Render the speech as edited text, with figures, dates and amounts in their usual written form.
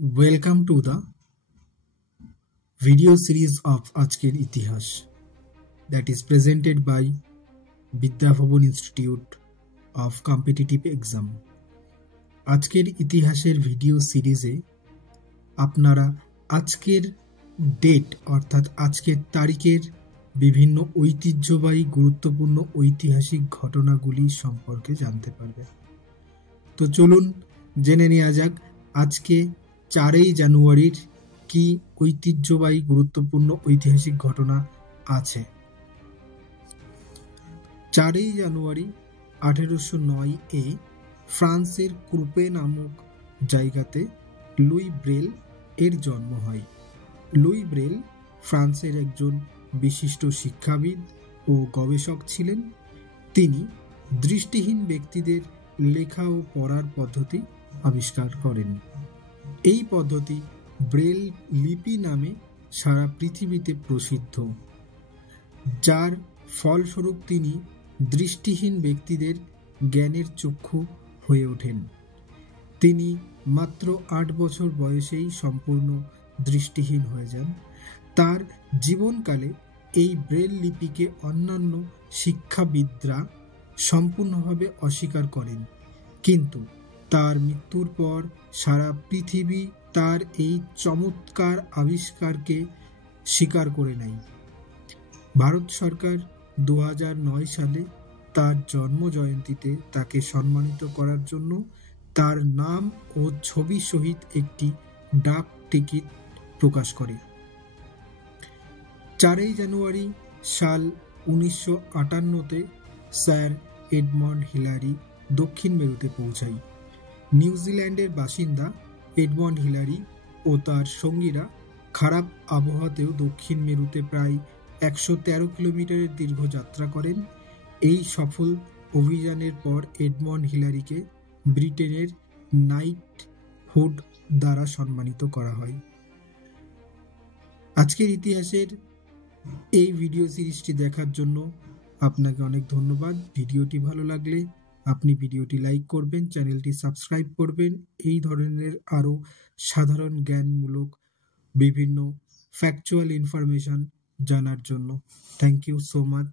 Welcome to the video series of Ajker Itihash that is presented by Vidya Bhavan Institute of Competitive Exam. আজকের ইতিহাসের video সিরিজে আপনারা আজকের date অর্থাৎ আজকের তারিখের বিভিন্ন ঐতিহ্যবাহী গুরুত্বপূর্ণ ঐতিহাসিক ঘটনাগুলি সম্পর্কে জানতে পারবেন। তো চলুন জেনে নেওয়া যাক আজকে 4 জানুয়ারির কি ঐতিহ্যবাহী গুরুত্বপূর্ণ ঐতিহাসিক ঘটনা আছে। 4 জানুয়ারি 1809 এ ফ্রান্সের ক্রুপে নামক জায়গাতে লুই ব্রেল এর জন্ম হয়। লুই ব্রেল ফ্রান্সের একজন বিশিষ্ট শিক্ষাবিদ ও গবেষক ছিলেন। তিনি দৃষ্টিহীন ব্যক্তিদের লেখা ও পড়ার পদ্ধতি আবিষ্কার করেন। এই পদ্ধতি ব্রেল লিপি নামে সারা পৃথিবীতে প্রসিদ্ধ, যার ফলস্বরূপ তিনি দৃষ্টিহীন ব্যক্তিদের জ্ঞানের চক্ষু হয়ে ওঠেন। তিনি মাত্র 8 বছর বয়সেই সম্পূর্ণ দৃষ্টিহীন হয়ে যান। তার জীবনকালে এই ব্রেল লিপিকে অন্যান্য শিক্ষাবিদরা সম্পূর্ণভাবে অস্বীকার করেন, কিন্তু তার মৃত্যুর পর সারা পৃথিবী তার এই চমৎকার আবিষ্কারকে স্বীকার করে নেয়। ভারত সরকার 2009 সালে তার জন্ম জয়ন্তীতে তাকে সম্মানিত করার জন্য তার নাম ও ছবি সহিত একটি ডাক টিকিট প্রকাশ করে। 4 জানুয়ারি সাল 1958-তে স্যার এডমন্ড হিলারি দক্ষিণ মেরুতে পৌঁছায়। নিউজিল্যান্ডের বাসিন্দা এডমন্ড হিলারি ও তার সঙ্গীরা খারাপ আবহাওয়াতেও দক্ষিণ মেরুতে প্রায় 113 কিলোমিটারের দীর্ঘ যাত্রা করেন। এই সফল অভিযানের পর এডমন্ড হিলারিকে ব্রিটেনের নাইটহুড দ্বারা সম্মানিত করা হয়। আজকের ইতিহাসের এই ভিডিও সিরিজটি দেখার জন্য আপনাকে অনেক ধন্যবাদ। ভিডিওটি ভালো লাগলে আপনি ভিডিওটি লাইক করবেন, চ্যানেলটি সাবস্ক্রাইব করবেন এই ধরনের আরও সাধারণ জ্ঞানমূলক বিভিন্ন ফ্যাকচুয়াল ইনফরমেশন জানার জন্য। Thank you so much.